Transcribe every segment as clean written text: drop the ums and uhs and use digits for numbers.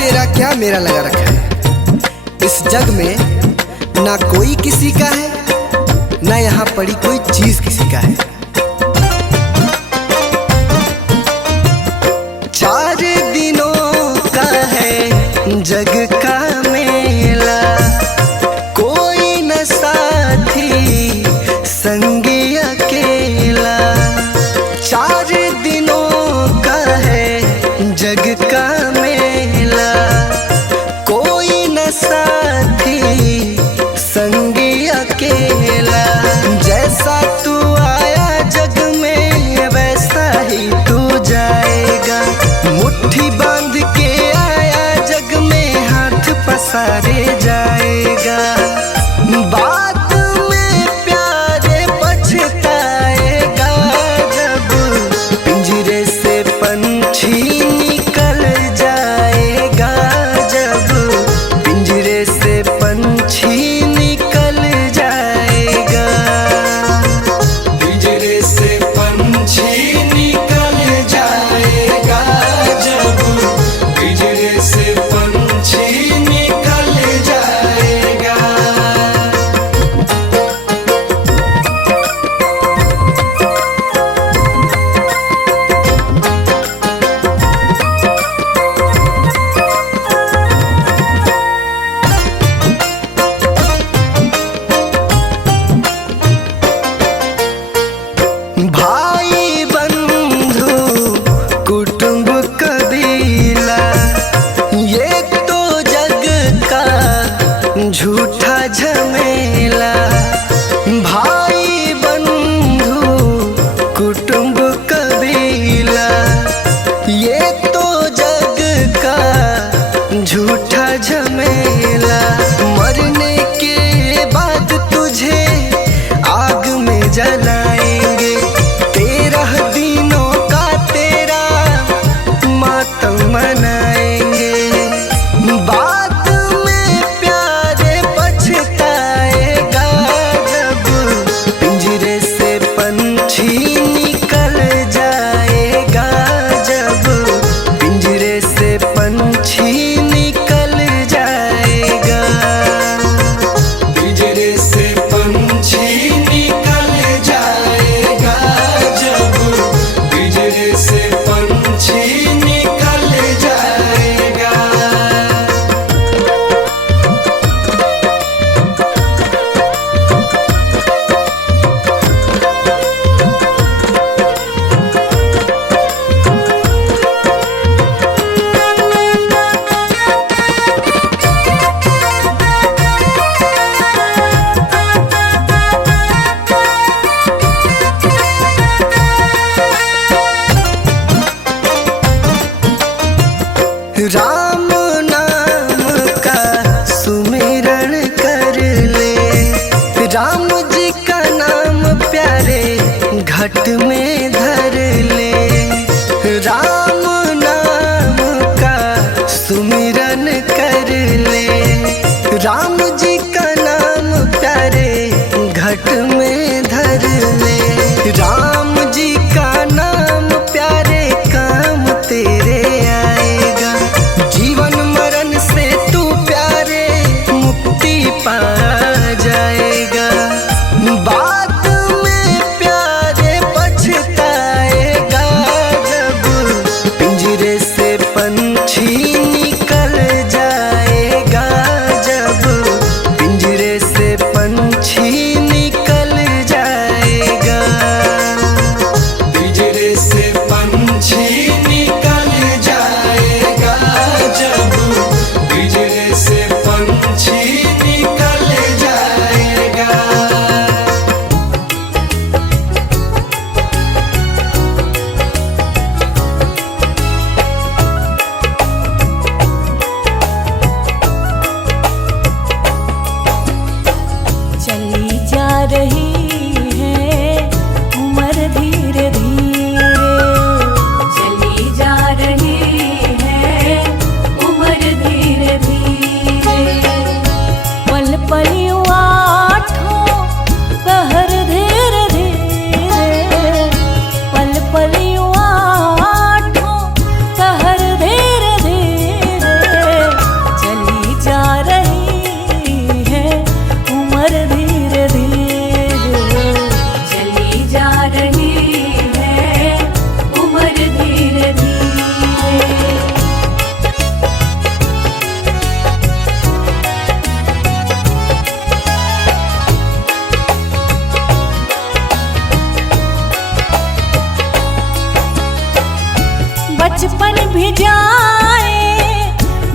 तेरा क्या मेरा लगा रखा है। इस जग में ना कोई किसी का है, ना यहाँ पड़ी कोई चीज किसी का है। 4 दिनों का है जग का मेला, कोई न साथी संगी अकेला। 4 दिनों का है जग का मेला, कोई न साथी संगी अकेला। जैसा तू आया जग में वैसा ही तू जाएगा, मुट्ठी बांध के आया जग में, हाथ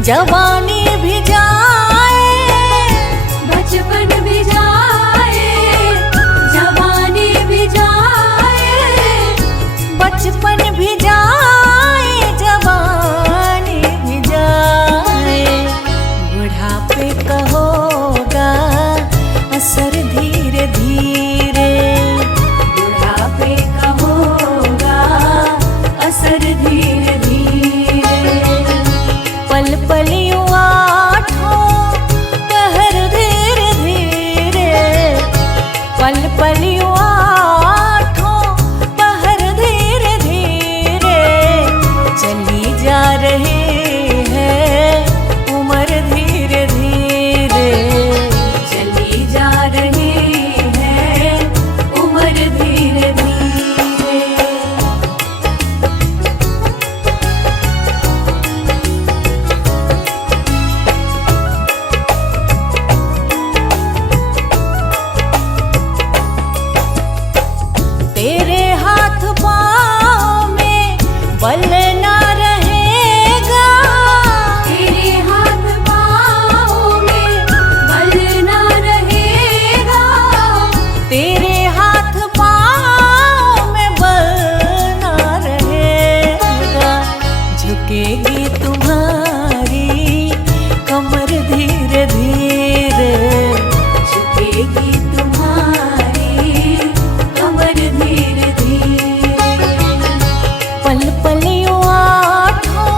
जवानी भी जाए, बचपन भी जाए, जवानी भी जाए, बचपन भी जाए, जवानी भी जाए, बुढ़ापे का होगा असर धीरे धीरे, बुढ़ापे का होगा असर धीरे धीरे, पल पल यूं आठों पहर धीरे धीरे, पल पल यूं आठों पहर धीरे धीरे, चली जा रही है उम्र धीरे धीरे, चली जा रही है उम्र धीरे धीरे। तेरे हाथ पाँव में बल ना रहेगा, तेरे हाथ पाँव में बल ना रहेगा, तेरे हाथ पाँव में बल ना रहेगा, झुकेगी तुम्हारी कमर धीरे धीरे, झुकेगी तुम्हारी कमर धीरे धीरे, पल पल यूं आठों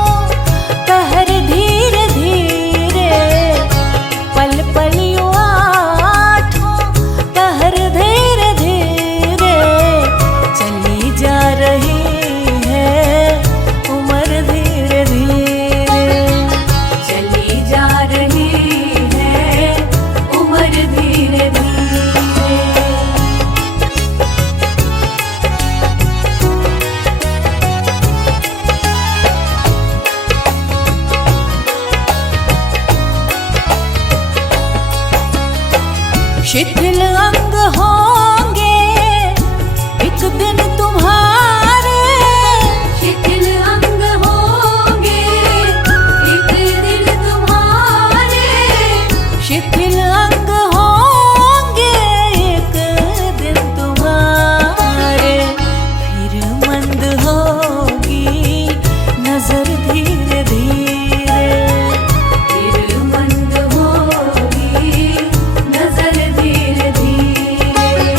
पहर धीरे धीरे, पल पल यूं आठों पहर धीरे धीरे, चली जा रही है उम्र धीरे धीरे, चली जा रही है उम्र धीरे धीरे। शिथिल अंग होंगे एक दिन तुम्हारे, शिथिल अंग होंगे एक दिन तुम्हारे, शिथिल अंग होंगे एक दिन तुम्हारे, फिर मंद होगी नजर धीरे धीरे, फिर मंद होगी नजर धीरे धीरे,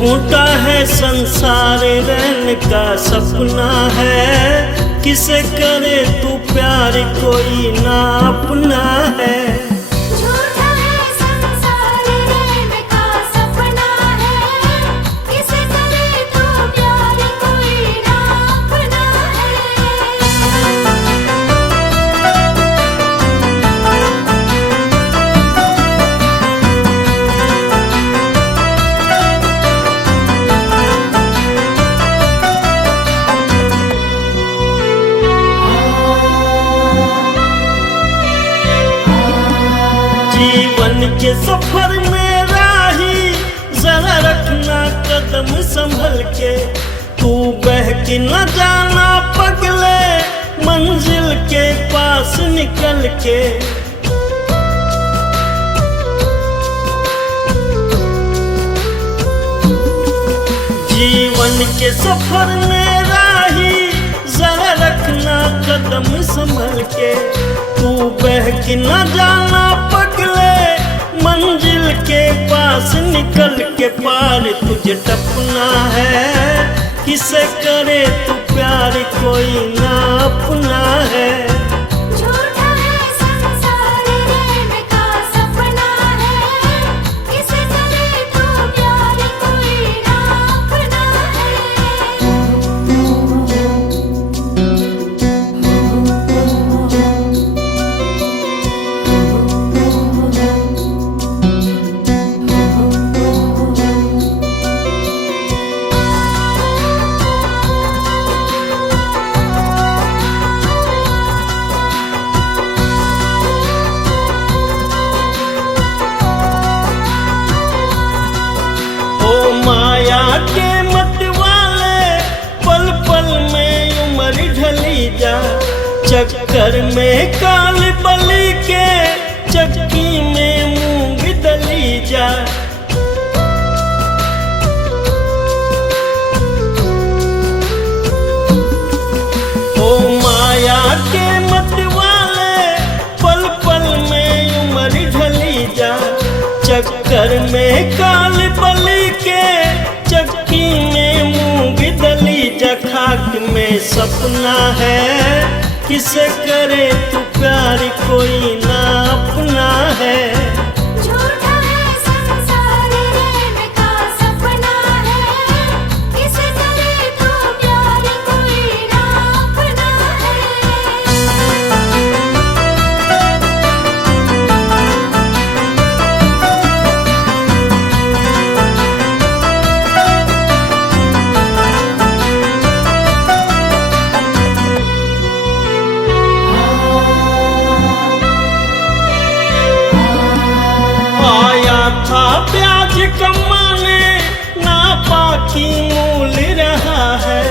झूठा है संसार रहने का सपना है, किसे करे तू प्यार कोई ना अपना है। झूठा है संसार रहने का सपना है, किसे करे तू प्यार कोई ना अपना जीवन के सफर में राही जरा रखना कदम संभल के, तू बहक न जाना पगले मंजिल के पास निकल के। जीवन के सफर में राही जरा रखना कदम संभल के, तू बहक न जाना पगले मंजिल के पास निकल के। पार तुझे टपना है, किसे करे तू प्यार कोई ना अपना है। झूठा है संसार रहने का सपना है, किसे करे तू प्यार कोई ना अपना ओ माया के मत वाले पल पल में उम्र ढली जा, चक्कर में काल बलि के चक्की में मूंग दली जा। ओ माया के मत वाले पल पल में उम्र ढली जा, चक्कर में काल बलि के चक्की में मूंग दली जा। खाक में सपना है, किसे करे तू प्यार कोई ना अपना है। झूठा है संसार रहने का सपना है, किसे करे तू प्यार कोई ना अपना आया था प्याज कमाने ना पाखी मूल रहा है,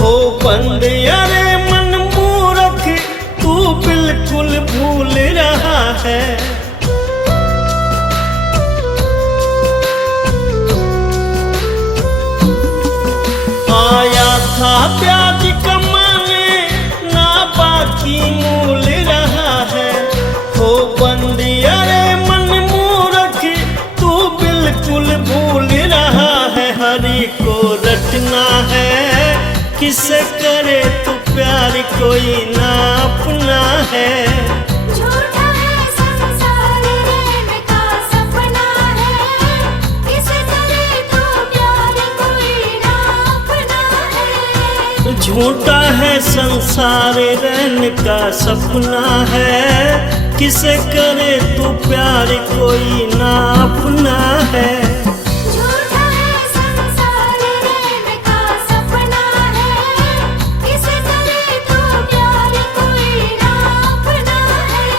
हो बंद अरे मन मूर्ख तू बिल्कुल भूल रहा है। आया था प्याज कमाने ना बाकी मूल रहा है, हो बंद अरे मन मूर्ख तू बिल्कुल भूल रहा है। हरि को रटना है, किसे करे तू प्यार कोई ना अपना है। झूठा है संसार रहने का सपना है, किसे करे तू प्यार कोई ना अपना है। झूठा है संसार रहने का सपना है, किसे करे तू प्यार कोई ना अपना है। झूठा है संसार रहने का सपना है, किसे करे तू प्यार कोई ना अपना है।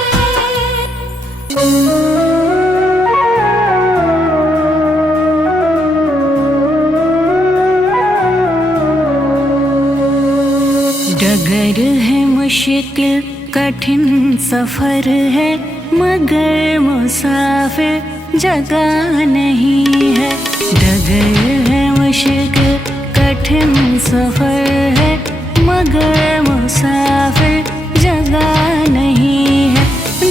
डगर है मुश्किल कठिन सफर है, मगर मुसाफिर जगह नहीं है। डगर है मुश्किल कठिन सफर है, मगर मुसाफिर जगह नहीं है।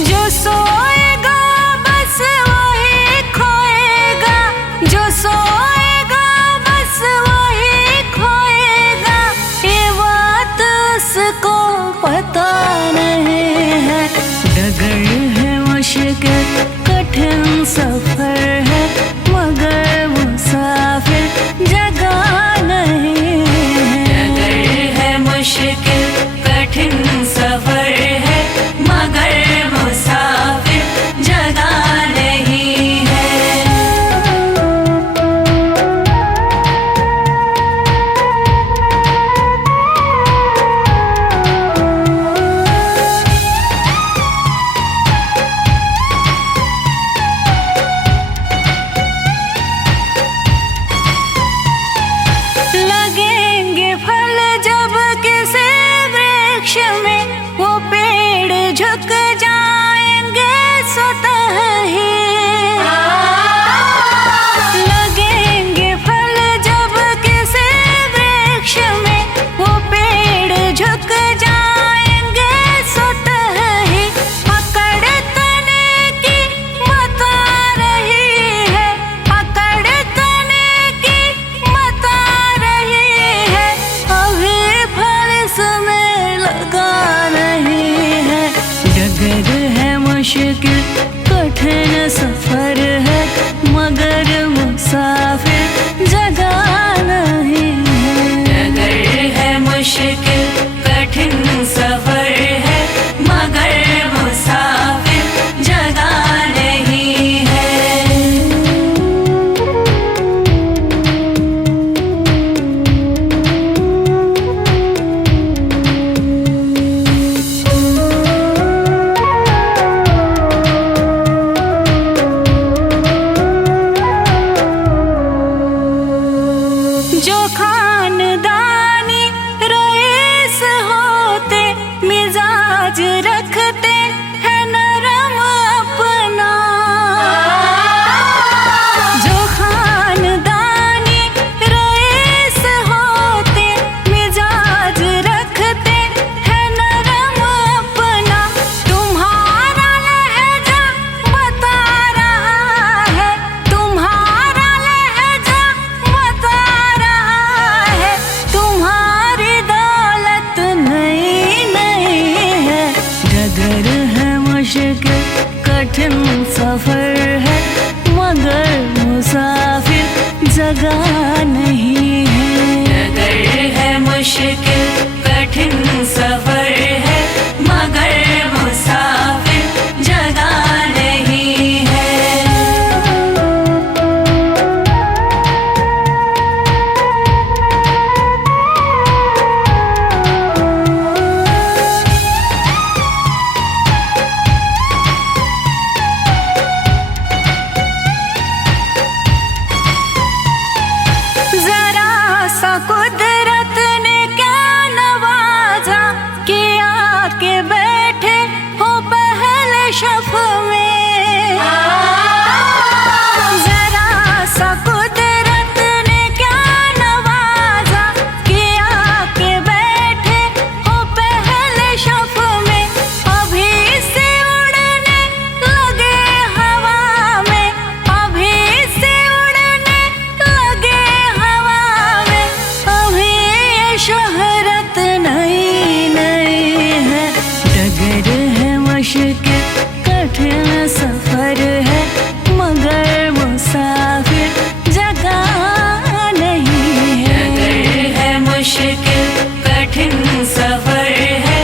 जो सोएगा बस वही खोएगा, जो सोएगा मिजाज रखते हैं नरम अपना, जो खानदानी रईस होते मिजाज रखते हैं नरम अपना। तुम्हारा लहजा बता रहा है, तुम्हारा लहजा बता रहा है, तुम्हारी दौलत नई नई है। डगर है मुश्किल कठिन सफर है, मगर मुसाफिर जगह नहीं है। डगर है मुश्किल कठिन सफर है, मगर मुसाफिर जगह नहीं है। जरा सा कुदरत ने क्या नवाजा, किया के बैठे हो पहले शफ में। जरा सा कुदरत ने क्या नवाजा, किया के बैठे हो पहले शफ में। अभी से उड़ने लगे हवा में, अभी से उड़ने लगे हवा में। अभी ये शोहरत नई नई है। डगर है मुश्किल कठिन सफर है, मगर मुसाफिर जगह नहीं है। डगर है मुश्किल कठिन सफर है,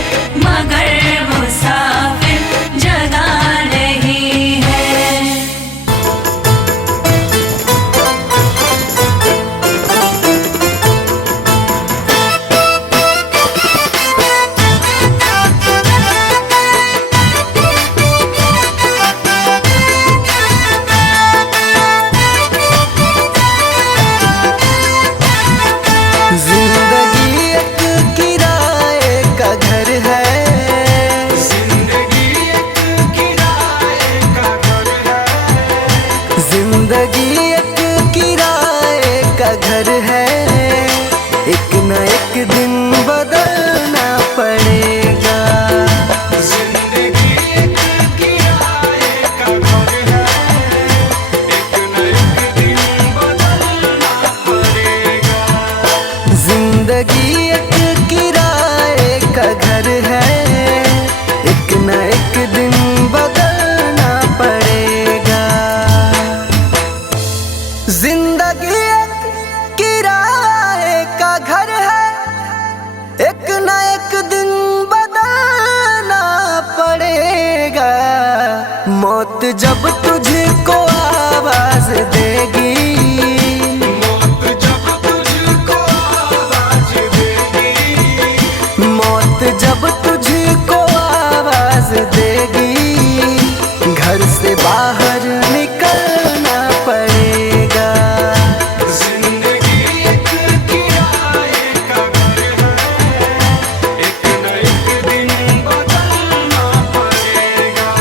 मगर मुसाफिर जगह नहीं है। जिंदगी एक किराए का घर है, जिंदगी एक किराए का घर है। जिंदगी एक किराए का घर है, एक न एक दिन बदलना पड़ेगा। जिंदगी एक किराए का घर है, एक न एक दिन बदलना पड़ेगा। जिंदगी एक किराए का घर है, एक न एक दिन बदलना पड़ेगा। जिंदगी एक किराए का घर है, एक न एक दिन बदलना पड़ेगा। मौत जब तुझको आवाज देगी, मौत जब तुझको आवाज देगी, मौत जब तुझको आवाज देगी, घर से बाहर निकलना पड़ेगा। जिंदगी एक किराए का घर है, एक न एक दिन बदलना पड़ेगा।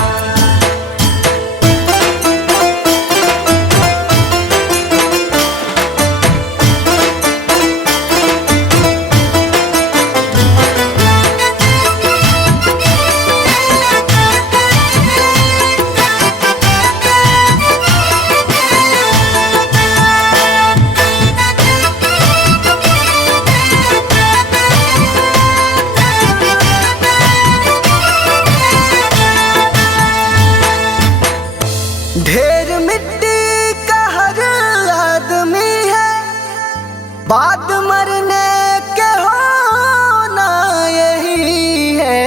ढेर मिट्टी का हर आदमी है, बाद मरने के होना यही है।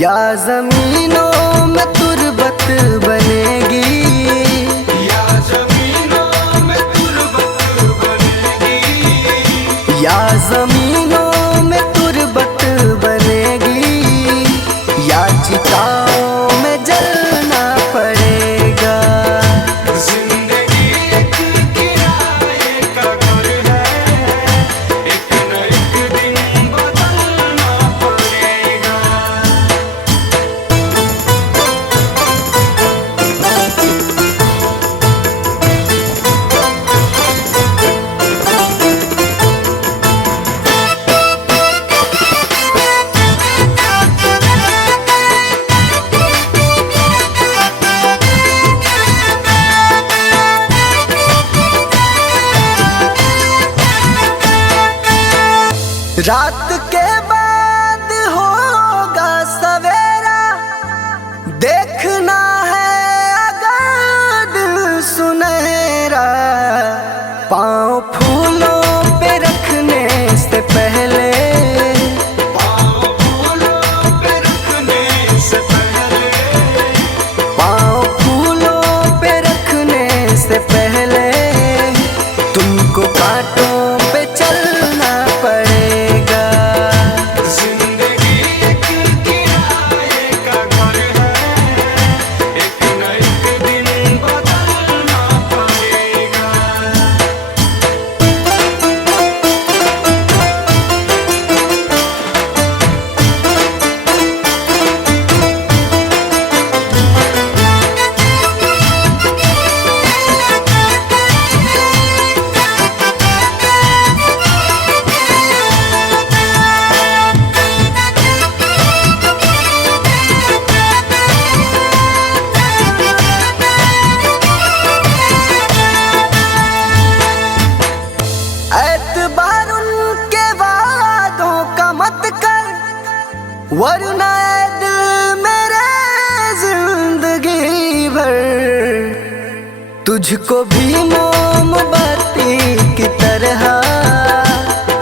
या जमीनों में तुरबत बनेगी, या जमीनों में तुरबत बनेगी, या जमीनों में तुरबत बनेगी, या चिताओं में जलना पड़ेगा। जिंदगी एक किराए का घर है, एक न एक दिन बदलना पड़ेगा। रात के बाद होगा सवेरा, देखना है अगर दिल सुनहरा। पाँव फूलों पे रखने से पहले, पाँव फूलों पे रखने से पहले तुमको कांटों पे चलना पड़ेगा। जिंदगी एक किराए का घर है, एक न एक दिन बदलना पड़ेगा। एतबार उनके वादों का मत कर, वरना ऐ दिल मेरे जिंदगी भर तुझको भी मोमबत्ती की तरह,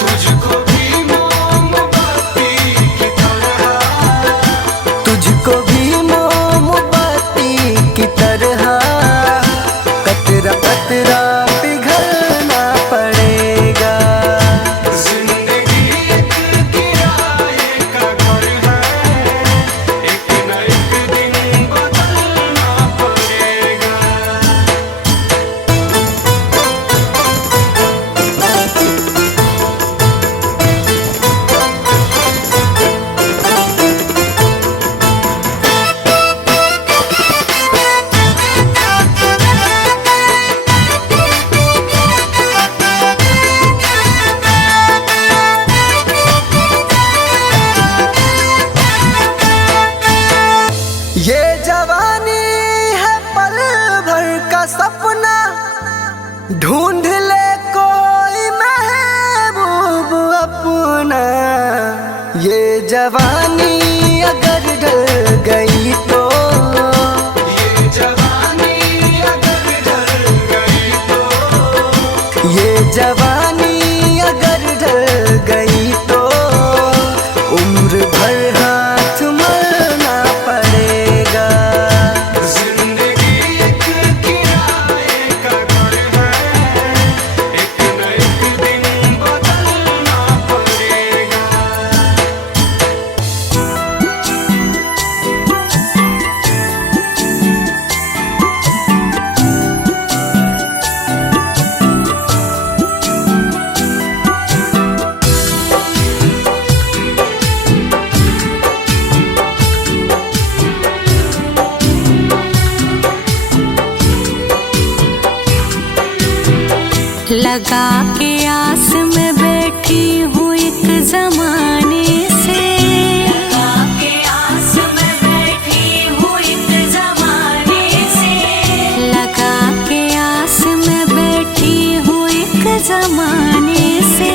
तुझको भी मोमबत्ती की तरह, तुझको भी मोमबत्ती की तरह कतरा कतरा पिघलना पड़ेगा। जिंदगी एक किराए का घर है, एक न एक दिन बदलना पड़ेगा। ये जवानी है पल भर का सपना, ढूंढ ले कोई महबूब अपना। ये जवानी अगर ढल गई तो, ये जवानी अगर ढल गई तो, ये जवानी अगर ढल गई तो उम्र भर हाथ मलना पड़ेगा। जिंदगी एक किराए का घर है, एक न एक दिन बदलना पड़ेगा। लगा के आस में बैठी हूँ एक जमाने से, लगा के आस में बैठी हूँ एक जमाने से, लगा के आस में बैठी हूँ एक जमाने से।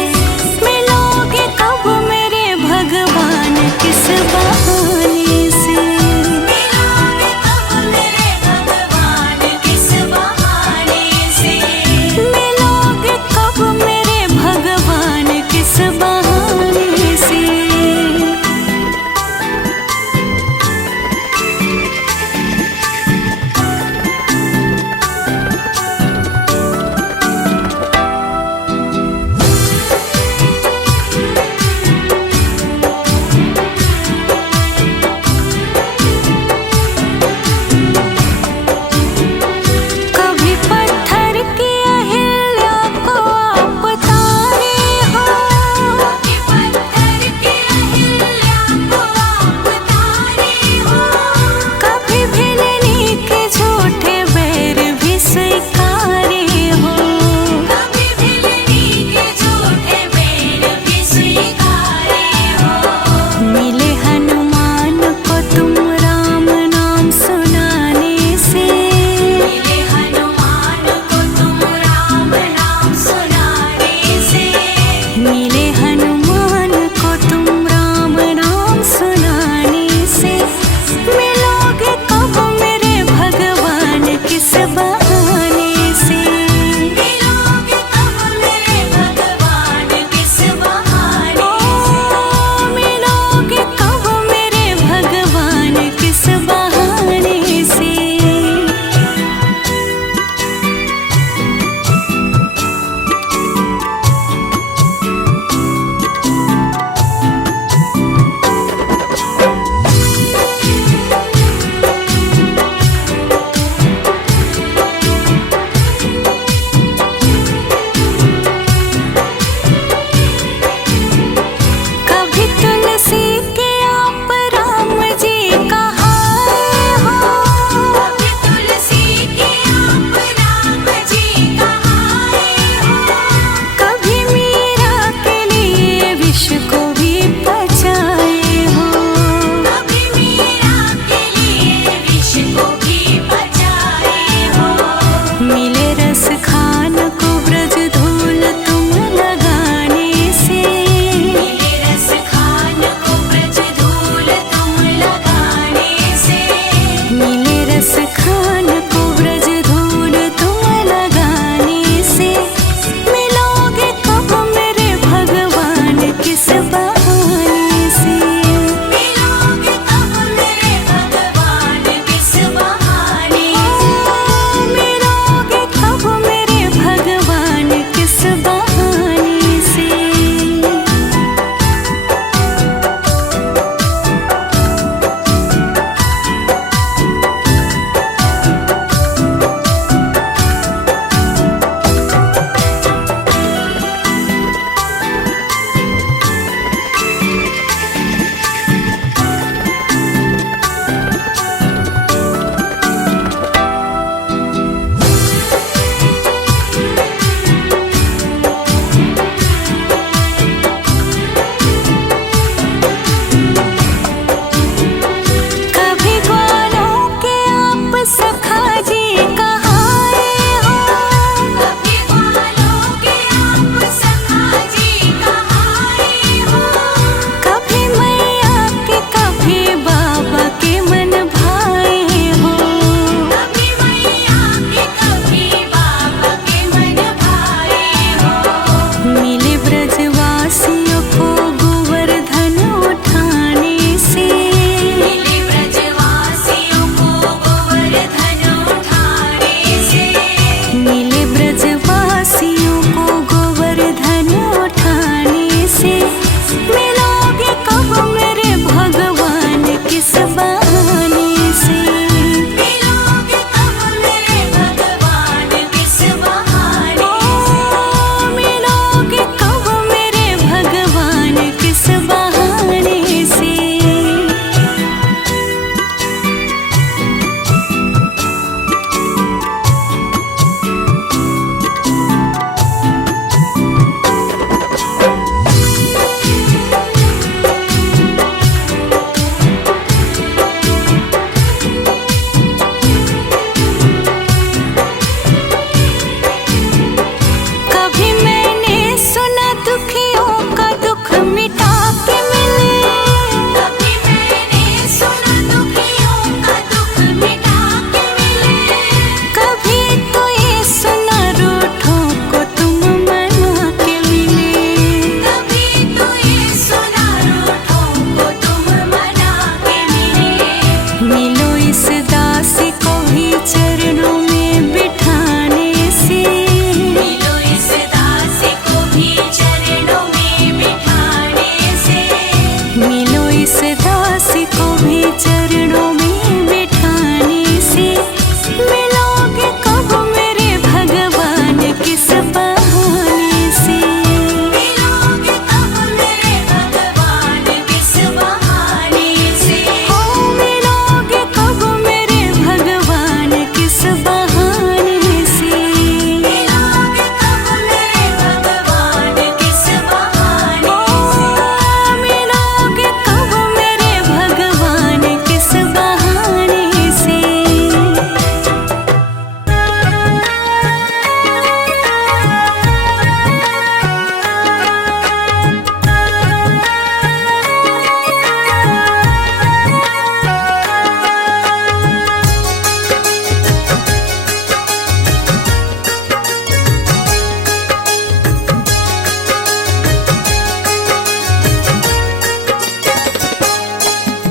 मिलोगे कब मेरे भगवान किस बहाने से, मिलोगे कब मेरे भगवान किस बहाने से, मिलोगे कब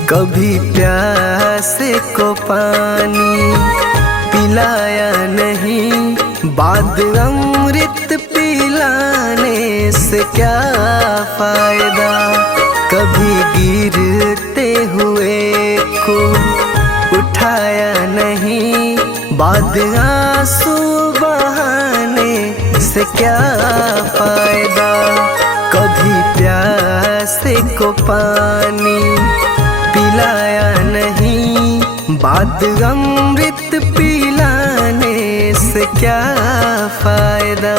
कभी प्यासे को पानी पिलाया नहीं, बाद अमृत पिलाने से क्या फायदा। कभी गिरते हुए को उठाया नहीं, बाद आंसू बहाने से क्या फायदा। कभी प्यासे को पानी पिलाया नहीं, बाद अमृत पिलाने से क्या फायदा।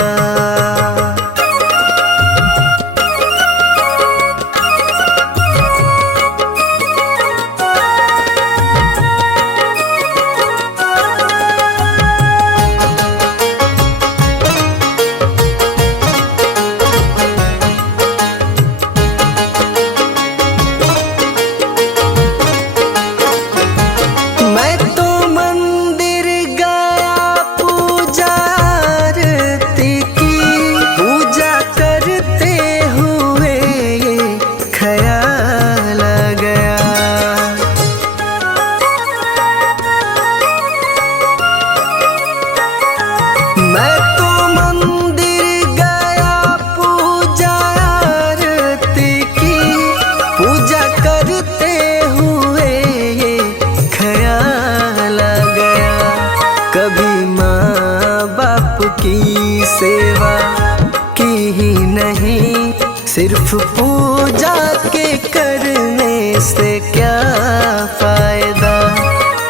कभी माँ बाप की सेवा की ही नहीं, सिर्फ पूजा के करने से क्या फायदा।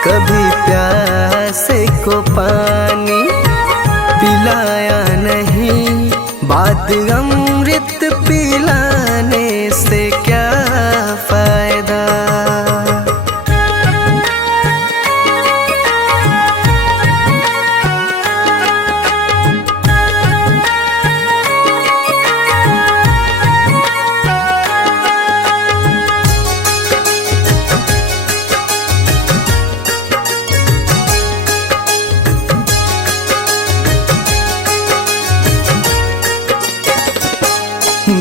कभी प्यासे को पानी पिलाया नहीं, बाद अमृत पिलाने से क्या फायदा।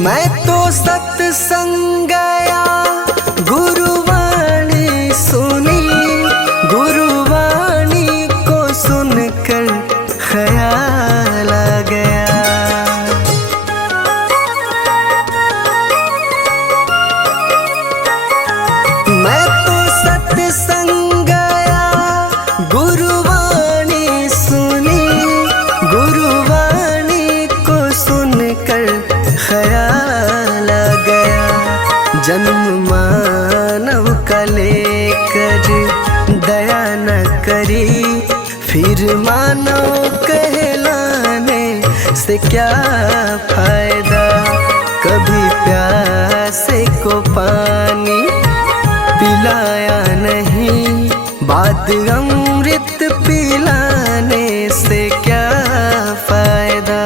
मैं तो सत्संग गया, गुरुवाणी सुनी, गुरुवाणी को सुनकर ख्याल आ गया। मैं तो सत्संग गया, गुरुवाणी सुनी, गुरुवाणी को सुनकर ख्याल आ गया। जन्म मानव का लेकर दया न करी, फिर मानव कहलाने से क्या फायदा। कभी प्यासे को पानी पिलाया नहीं, बाद अमृत पिलाने से क्या फायदा।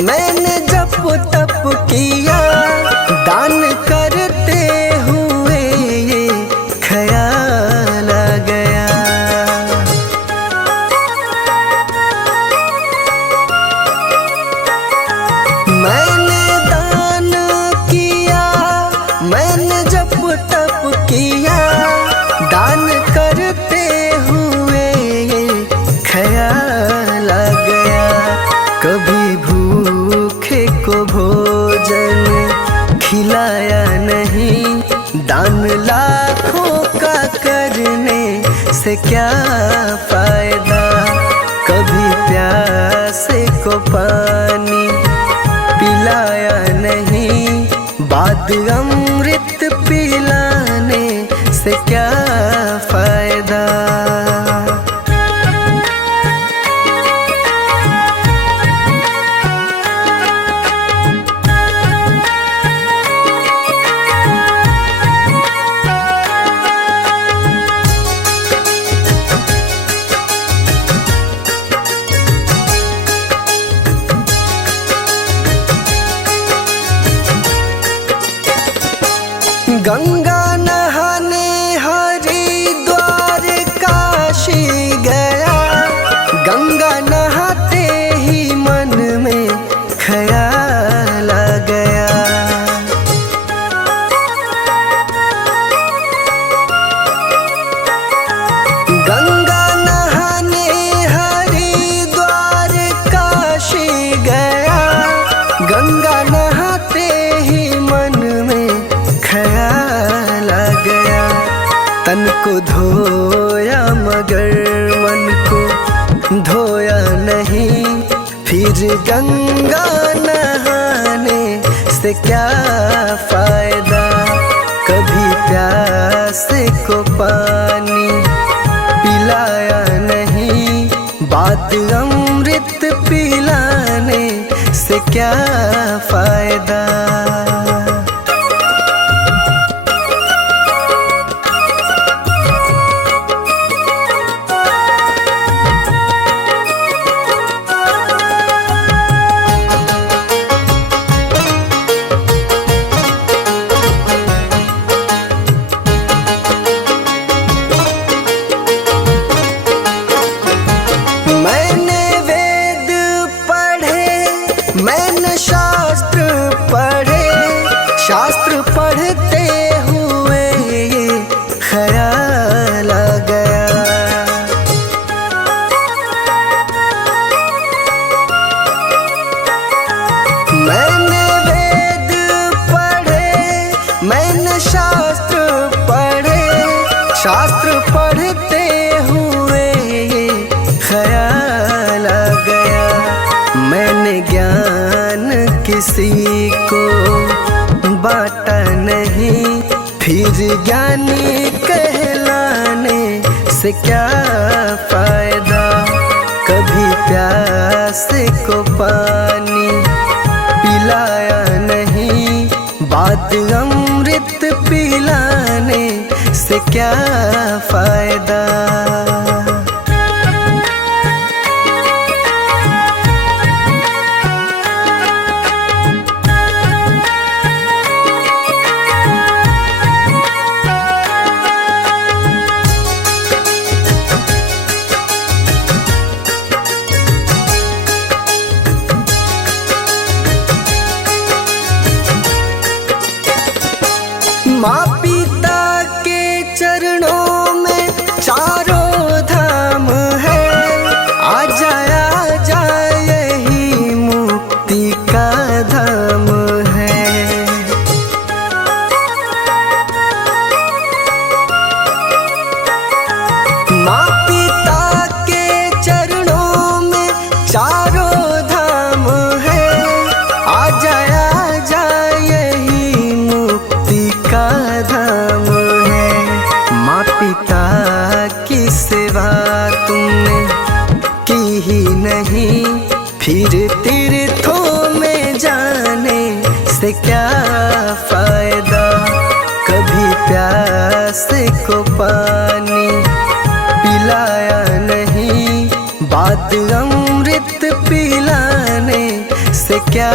मैंने जप तप किया, दान करते हुए ये ख्याल आ गया। मैंने दान किया, मैंने जप तप किया, दान करते हुए ये ख्याल आ गया। कभी भूखे को भोजन खिलाया नहीं, दान लाखों का करने से क्या फायदा। कभी प्यासे को पानी पिलाया नहीं, बाद अमृत पिलाने से क्या फायदा। को धोया मगर मन को धोया नहीं। फिर गंगा नहाने से क्या फायदा, कभी प्यासे को पानी पिलाया नहीं। बात अमृत पिलाने से क्या फायदा। मैंने वेद पढ़े, मैंने शास्त्र पढ़े, शास्त्र पढ़ते हुए ये ख्याल आ गया। मैंने वेद पढ़े, मैंने शास्त्र पढ़े, शास्त्र पढ़ते हुए ये ख्याल आ गया। मैंने ज्ञान किसी को बांटा नहीं, फिर ज्ञानी कहलाने से क्या फायदा। कभी प्यासे को पानी पिलाया नहीं, बात अमृत पिलाने से क्या फायदा। माँ पिता के चरणों में चारों धाम है। आ जा यही मुक्ति का धाम है। माँ पिता के चरणों में चारों धाम है। आ जा यही मुक्ति का धाम है। माँ पिता की सेवा तुमने की ही नहीं, फिर तीर्थों में जाने से क्या फायदा। कभी प्यासे को पानी पिलाया नहीं, बात अमृत पिलाने से क्या